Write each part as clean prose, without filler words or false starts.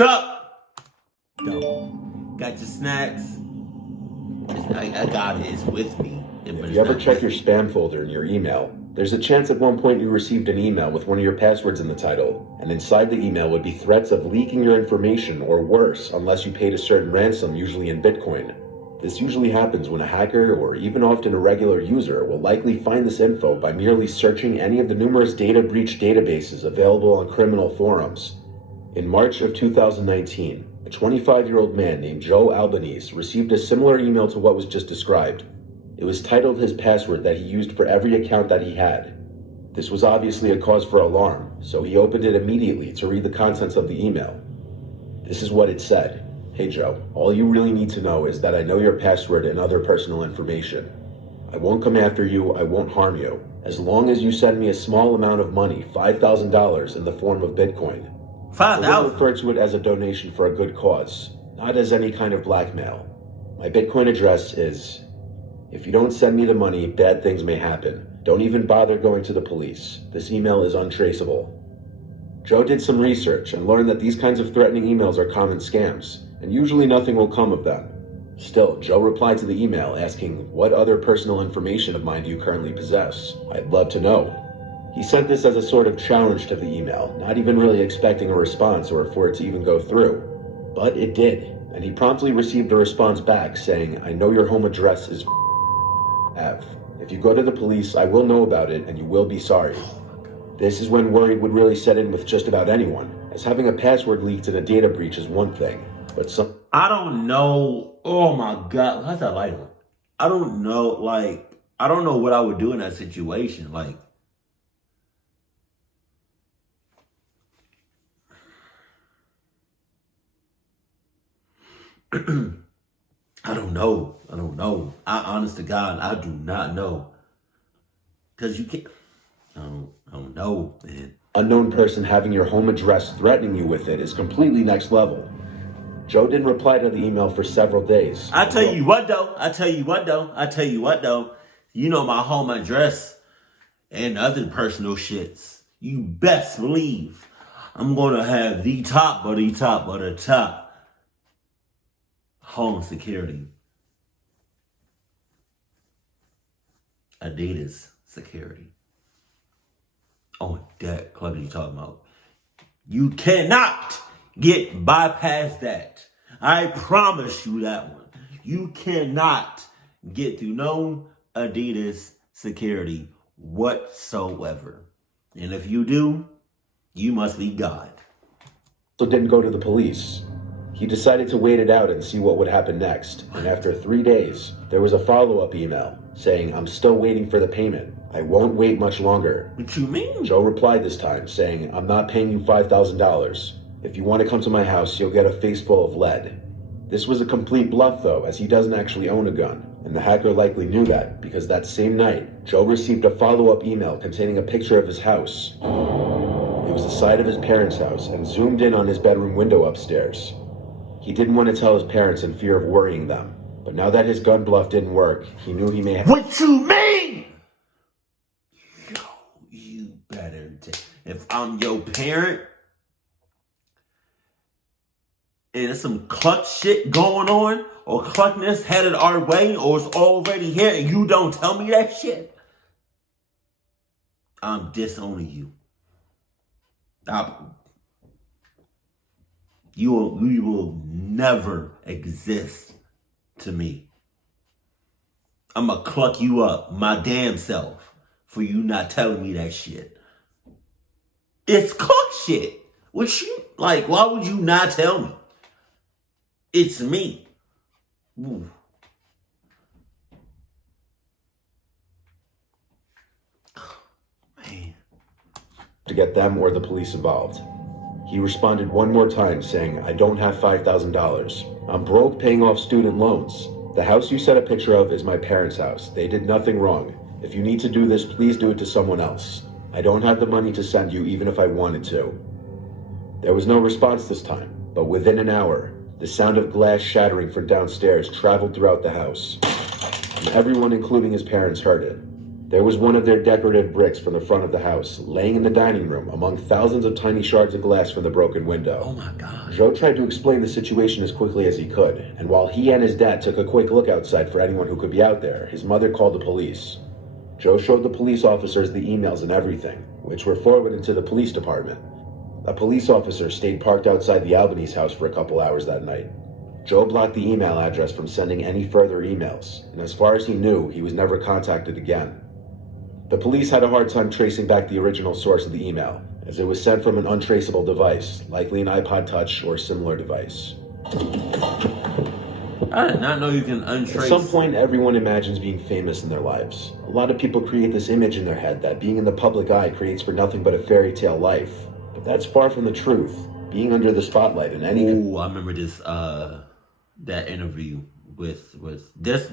Sup? Yo, got your snacks? I got it. It's with me. If you ever check your spam folder in your email, there's a chance at one point you received an email with one of your passwords in the title, and inside the email would be threats of leaking your information or worse unless you paid a certain ransom, usually in Bitcoin. This usually happens when a hacker, or even often a regular user, will likely find this info by merely searching any of the numerous data breach databases available on criminal forums. In March of 2019, a 25-year-old man named Joe Albanese received a similar email to what was just described. It was titled his password that he used for every account that he had. This was obviously a cause for alarm, so he opened it immediately to read the contents of the email. This is what it said. Hey Joe, all you really need to know is that I know your password and other personal information. I won't come after you, I won't harm you, as long as you send me a small amount of money, $5,000 in the form of Bitcoin. I will refer to it as a donation for a good cause, not as any kind of blackmail. My Bitcoin address is... If you don't send me the money, bad things may happen. Don't even bother going to the police. This email is untraceable. Joe did some research and learned that these kinds of threatening emails are common scams, and usually nothing will come of them. Still, Joe replied to the email asking, what other personal information of mine do you currently possess? I'd love to know. He sent this as a sort of challenge to the email, not even really expecting a response or for it to even go through. But it did, and he promptly received a response back saying, I know your home address is F. If you go to the police, I will know about it and you will be sorry. This is when worry would really set in with just about anyone, as having a password leaked in a data breach is one thing, but I don't know. Oh my God. How's that light on? I don't know. I don't know what I would do in that situation. I don't know. Honest to God, I do not know. Because you can't. I don't know, man. Unknown person having your home address threatening you with it is completely next level. Joe didn't reply to the email for several days. I tell you what though. You know my home address and other personal shits. You best believe I'm going to have the top of the top home security. Adidas security. On deck. What are you talking about? You cannot get bypast that. I promise you that one. You cannot get through no Adidas security whatsoever. And if you do, you must be God. So didn't go to the police. He decided to wait it out and see what would happen next. And after 3 days, there was a follow-up email saying, I'm still waiting for the payment. I won't wait much longer. What you mean? Joe replied this time saying, I'm not paying you $5,000. If you want to come to my house, you'll get a face full of lead. This was a complete bluff though, as he doesn't actually own a gun. And the hacker likely knew that, because that same night, Joe received a follow-up email containing a picture of his house. It was the side of his parents' house and zoomed in on his bedroom window upstairs. He didn't want to tell his parents in fear of worrying them. But now that his gun bluff didn't work, he knew he may have... What you mean? Yo, you better... If I'm your parent, and there's some clutch shit going on, or clutchness headed our way, or it's already here, and you don't tell me that shit, I'm disowning you. You will never exist to me. I'm going to cluck you up my damn self for you not telling me that shit. It's cluck shit. Why would you not tell me? It's me. Ooh. Man. To get them or the police involved. He responded one more time saying, I don't have $5,000. I'm broke paying off student loans. The house you sent a picture of is my parents' house. They did nothing wrong. If you need to do this, please do it to someone else. I don't have the money to send you even if I wanted to. There was no response this time, but within an hour, the sound of glass shattering from downstairs traveled throughout the house. And everyone, including his parents, heard it. There was one of their decorative bricks from the front of the house, laying in the dining room among thousands of tiny shards of glass from the broken window. Oh my God. Joe tried to explain the situation as quickly as he could, and while he and his dad took a quick look outside for anyone who could be out there, his mother called the police. Joe showed the police officers the emails and everything, which were forwarded to the police department. A police officer stayed parked outside the Albanese house for a couple hours that night. Joe blocked the email address from sending any further emails, and as far as he knew, he was never contacted again. The police had a hard time tracing back the original source of the email, as it was sent from an untraceable device, likely an iPod Touch or similar device. I did not know you can untrace. At some point, everyone imagines being famous in their lives. A lot of people create this image in their head that being in the public eye creates for nothing but a fairy tale life. But that's far from the truth. Being under the spotlight in any... Ooh, I remember this, that interview with this.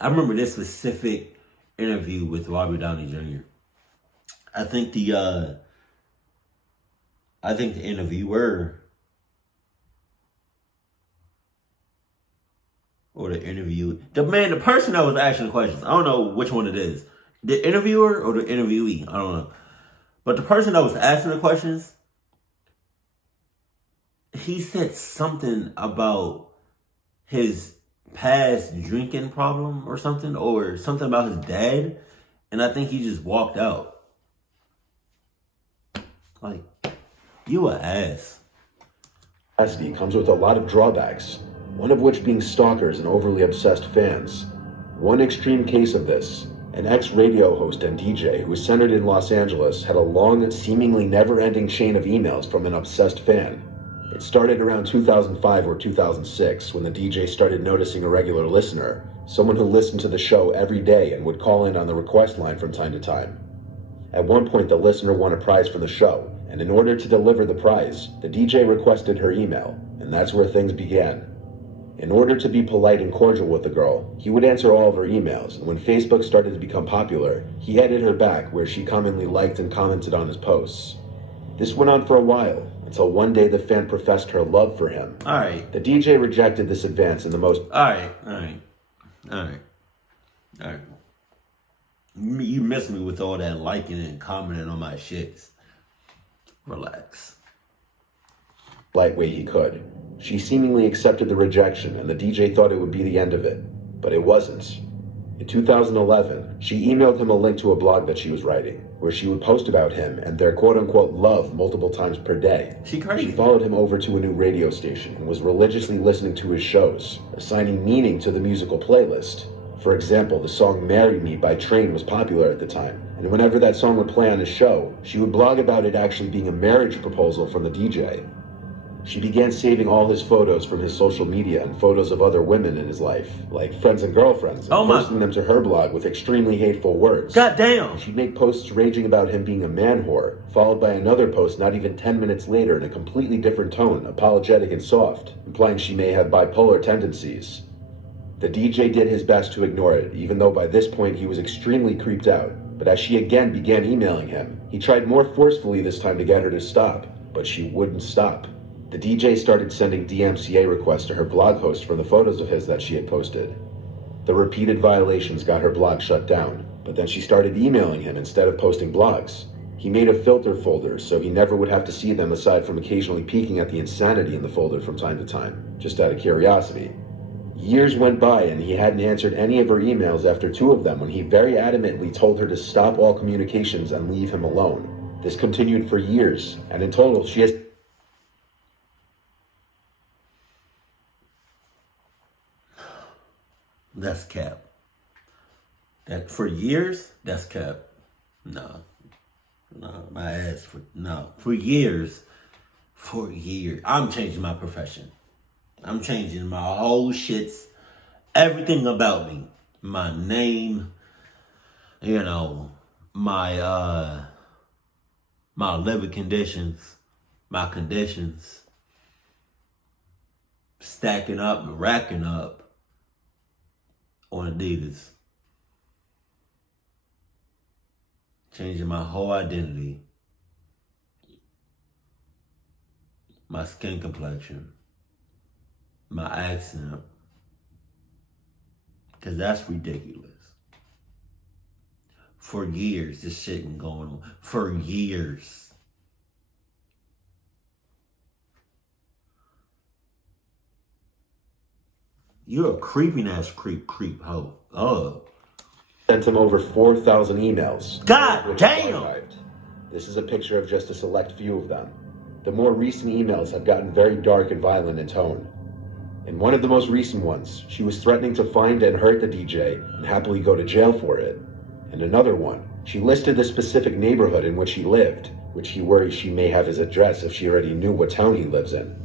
I remember this specific interview with Robert Downey Jr. I think the interviewer or the person that was asking the questions. I don't know which one it is. The interviewer or the interviewee. I don't know. But the person that was asking the questions, he said something about his past drinking problem or something about his dad, and I think he just walked out. Like, you an ass. Capacity comes with a lot of drawbacks, one of which being stalkers and overly obsessed fans. One extreme case of this, an ex-radio host and DJ who was centered in Los Angeles, had a long, seemingly never-ending chain of emails from an obsessed fan. It started around 2005 or 2006 when the DJ started noticing a regular listener, someone who listened to the show every day and would call in on the request line from time to time. At one point, the listener won a prize from the show, and in order to deliver the prize, the DJ requested her email, and that's where things began. In order to be polite and cordial with the girl, he would answer all of her emails, and when Facebook started to become popular, he added her back where she commonly liked and commented on his posts. This went on for a while, until one day the fan professed her love for him. Alright. The DJ rejected this advance in the most... Alright. You miss me with all that liking and commenting on my shits. Relax. ...light way he could. She seemingly accepted the rejection, and the DJ thought it would be the end of it. But it wasn't. In 2011, she emailed him a link to a blog that she was writing, where she would post about him and their quote-unquote love multiple times per day. She crazy. She followed him over to a new radio station and was religiously listening to his shows, assigning meaning to the musical playlist. For example, the song Marry Me by Train was popular at the time, and whenever that song would play on his show, she would blog about it actually being a marriage proposal from the DJ. She began saving all his photos from his social media and photos of other women in his life, like friends and girlfriends, and posting them to her blog with extremely hateful words. Goddamn! She'd make posts raging about him being a man whore, followed by another post not even 10 minutes later in a completely different tone, apologetic and soft, implying she may have bipolar tendencies. The DJ did his best to ignore it, even though by this point he was extremely creeped out. But as she again began emailing him, he tried more forcefully this time to get her to stop, but she wouldn't stop. The DJ started sending DMCA requests to her blog host for the photos of his that she had posted. The repeated violations got her blog shut down, but then she started emailing him instead of posting blogs. He made a filter folder so he never would have to see them aside from occasionally peeking at the insanity in the folder from time to time, just out of curiosity. Years went by and he hadn't answered any of her emails after 2 of them when he very adamantly told her to stop all communications and leave him alone. This continued for years, and in total she has... That's cap. That for years, that's cap. No, my ass for years. I'm changing my profession. I'm changing my whole shits, everything about me, my name, my living conditions, my conditions, stacking up and racking up on Adidas. Changing my whole identity. My skin complexion. My accent. Because that's ridiculous. For years, this shit been going on. For years. You're a creeping ass creep hoe. Oh. Sent him over 4,000 emails. God damn! Archived. This is a picture of just a select few of them. The more recent emails have gotten very dark and violent in tone. In one of the most recent ones, she was threatening to find and hurt the DJ and happily go to jail for it. In another one, she listed the specific neighborhood in which he lived, which he worries she may have his address if she already knew what town he lives in.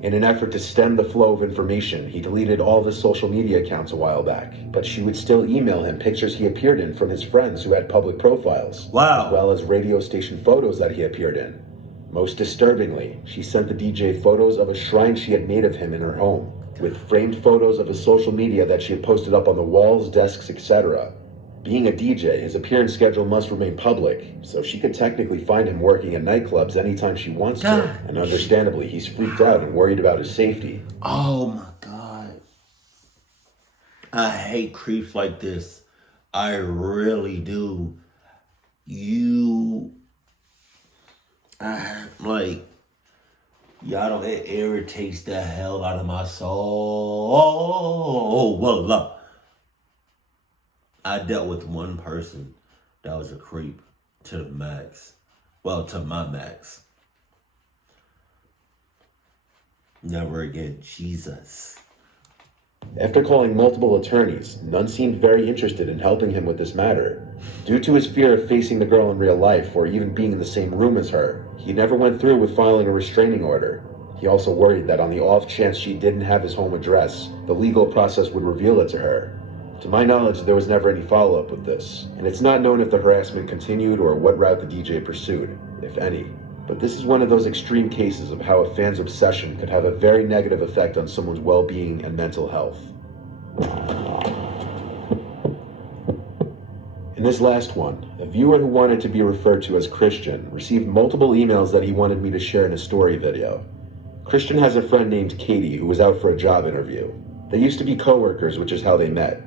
In an effort to stem the flow of information, he deleted all of his social media accounts a while back, but she would still email him pictures he appeared in from his friends who had public profiles, wow, as well as radio station photos that he appeared in. Most disturbingly, she sent the DJ photos of a shrine she had made of him in her home, with framed photos of his social media that she had posted up on the walls, desks, etc. Being a DJ, his appearance schedule must remain public, so she could technically find him working at nightclubs anytime she wants to, and understandably, he's freaked out and worried about his safety. Oh my God. I hate creeps like this. I really do. Y'all don't, it irritates the hell out of my soul. Oh, well, I dealt with one person that was a creep to the max. Well, to my max. Never again, Jesus. After calling multiple attorneys, none seemed very interested in helping him with this matter. Due to his fear of facing the girl in real life or even being in the same room as her, he never went through with filing a restraining order. He also worried that on the off chance she didn't have his home address, the legal process would reveal it to her. To my knowledge, there was never any follow-up with this, and it's not known if the harassment continued or what route the DJ pursued, if any. But this is one of those extreme cases of how a fan's obsession could have a very negative effect on someone's well-being and mental health. In this last one, a viewer who wanted to be referred to as Christian received multiple emails that he wanted me to share in a story video. Christian has a friend named Katie who was out for a job interview. They used to be co-workers, which is how they met.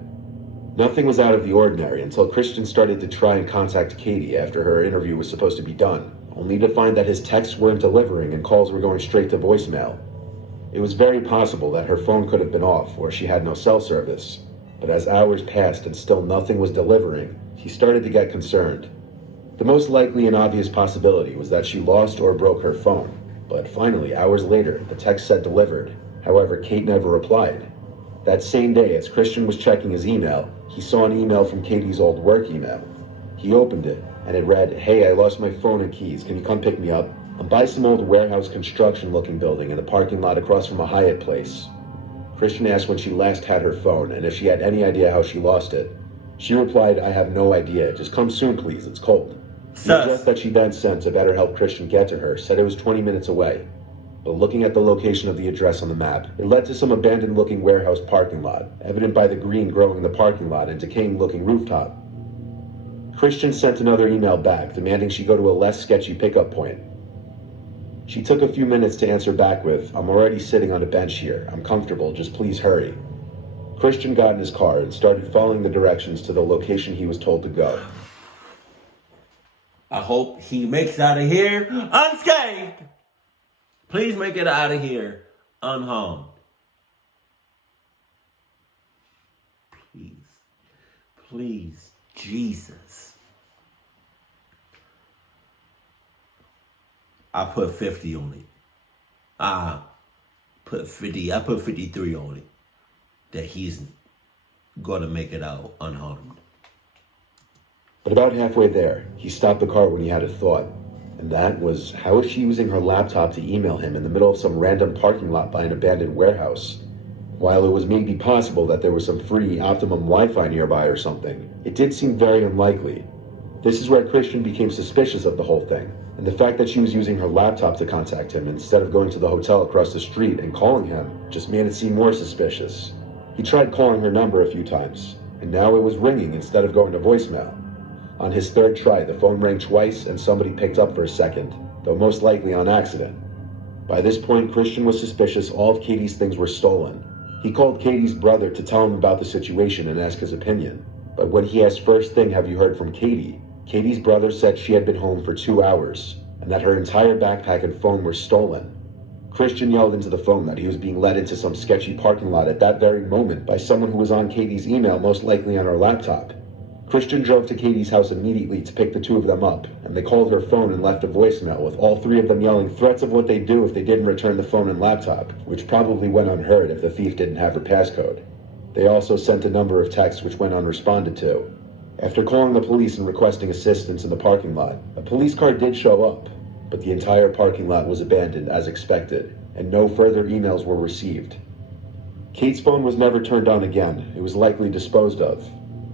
Nothing was out of the ordinary until Christian started to try and contact Katie after her interview was supposed to be done, only to find that his texts weren't delivering and calls were going straight to voicemail. It was very possible that her phone could have been off or she had no cell service, but as hours passed and still nothing was delivering, he started to get concerned. The most likely and obvious possibility was that she lost or broke her phone, but finally, hours later, the text said delivered. However, Kate never replied. That same day, as Christian was checking his email, he saw an email from Katie's old work email. He opened it, and it read, "Hey, I lost my phone and keys. Can you come pick me up? I'm by some old warehouse construction-looking building in a parking lot across from a Hyatt place." Christian asked when she last had her phone, and if she had any idea how she lost it. She replied, "I have no idea. Just come soon, please. It's cold." The address that she then sent to better help Christian get to her said it was 20 minutes away. But looking at the location of the address on the map, it led to some abandoned-looking warehouse parking lot, evident by the green growing in the parking lot and decaying-looking rooftop. Christian sent another email back, demanding she go to a less sketchy pickup point. She took a few minutes to answer back with, "I'm already sitting on a bench here. I'm comfortable, just please hurry." Christian got in his car and started following the directions to the location he was told to go. I hope he makes it out of here unscathed. Please make it out of here unharmed. Please. Please. Jesus. I put 50 on it. I put 53 on it. That he's gonna make it out unharmed. But about halfway there, he stopped the car when he had a thought. And that was, how is she using her laptop to email him in the middle of some random parking lot by an abandoned warehouse? While it was maybe possible that there was some free Optimum Wi-Fi nearby or something, it did seem very unlikely. This is where Christian became suspicious of the whole thing, and the fact that she was using her laptop to contact him instead of going to the hotel across the street and calling him just made it seem more suspicious. He tried calling her number a few times, and now it was ringing instead of going to voicemail. On his third try, the phone rang twice and somebody picked up for a second, though most likely on accident. By this point, Christian was suspicious all of Katie's things were stolen. He called Katie's brother to tell him about the situation and ask his opinion. But when he asked first thing, have you heard from Katie? Katie's brother said she had been home for 2 hours and that her entire backpack and phone were stolen. Christian yelled into the phone that he was being led into some sketchy parking lot at that very moment by someone who was on Katie's email, most likely on her laptop. Christian drove to Katie's house immediately to pick the two of them up, and they called her phone and left a voicemail with all three of them yelling threats of what they'd do if they didn't return the phone and laptop, which probably went unheard if the thief didn't have her passcode. They also sent a number of texts which went unresponded to. After calling the police and requesting assistance in the parking lot, a police car did show up, but the entire parking lot was abandoned as expected, and no further emails were received. Kate's phone was never turned on again. It was likely disposed of.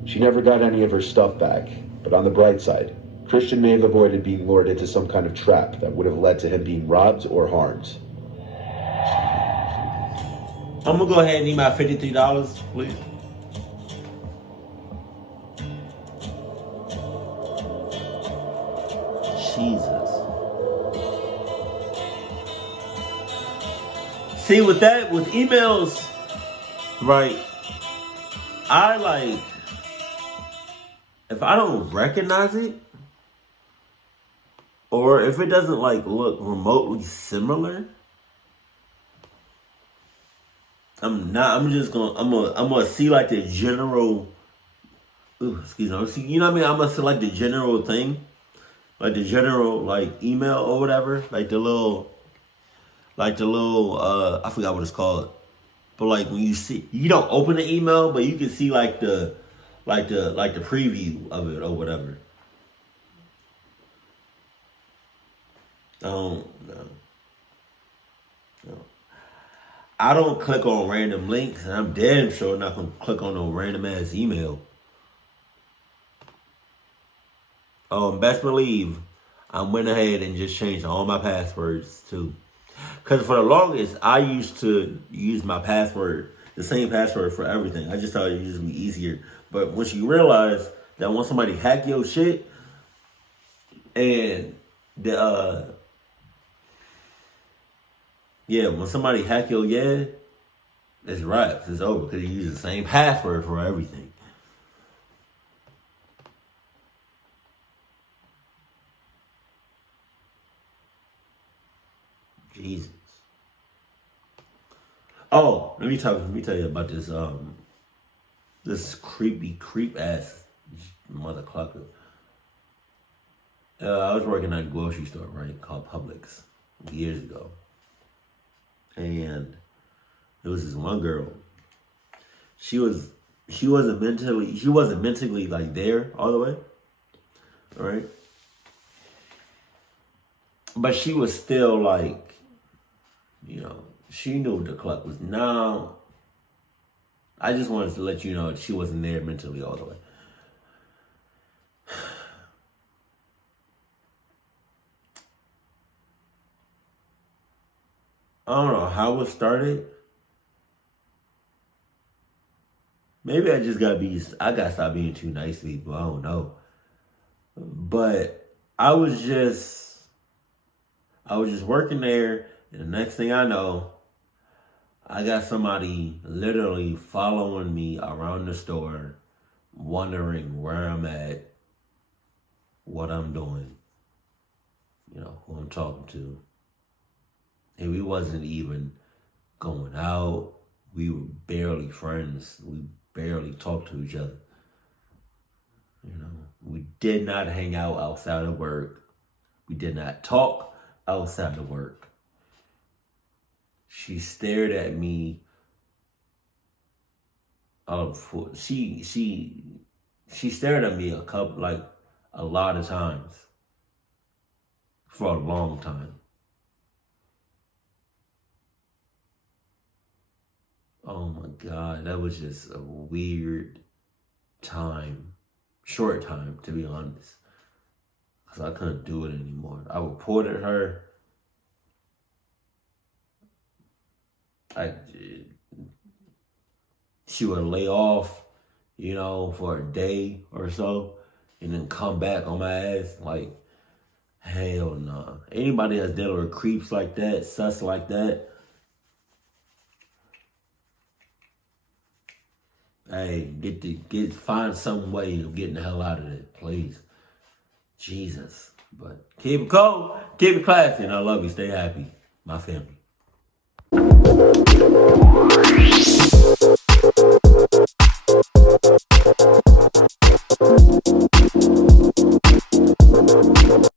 She never got any of her stuff back, but on the bright side, Christian may have avoided being lured into some kind of trap that would have led to him being robbed or harmed. I'm gonna go ahead and need my $53, please. Jesus. See, with emails, right? If I don't recognize it, or if it doesn't look remotely similar, I'm gonna see the general. Excuse me. See, you know what I mean? I'm gonna see the general thing, the general email or whatever, the little. I forgot what it's called, but when you see, you don't open the email, but you can see the preview of it or whatever. No. I don't click on random links, and I'm damn sure not gonna click on no random ass email. Best believe I went ahead and just changed all my passwords too. Because for the longest, I used to use my password, the same password for everything. I just thought it would just be easier. But once you realize that once somebody hack your shit, and when somebody hack your it's wraps. It's over because you use the same password for everything. Jesus. Oh, let me tell you about this this creep ass mother clucker. I was working at a grocery store, right, called Publix years ago. And there was this one girl. She wasn't mentally there all the way. All right. But she was still she knew what the cluck was. Now, I just wanted to let you know that she wasn't there mentally all the way. I don't know how it started. Maybe I gotta stop being too nice to people. I don't know. But I was just working there, and the next thing I know, I got somebody literally following me around the store, wondering where I'm at, what I'm doing, who I'm talking to. And we wasn't even going out. We were barely friends. We barely talked to each other. We did not hang out outside of work. We did not talk outside of work. She stared at me. She stared at me a lot of times for a long time. Oh my God, that was just a weird time, short time to be honest, because I couldn't do it anymore. I reported her. She would lay off, for a day or so, and then come back on my ass. Hell no. Anybody that's dealing with creeps like that, sus like that, Hey, find some way of getting the hell out of it, please. Jesus. But keep it cold, keep it classy, and I love you. Stay happy, my family.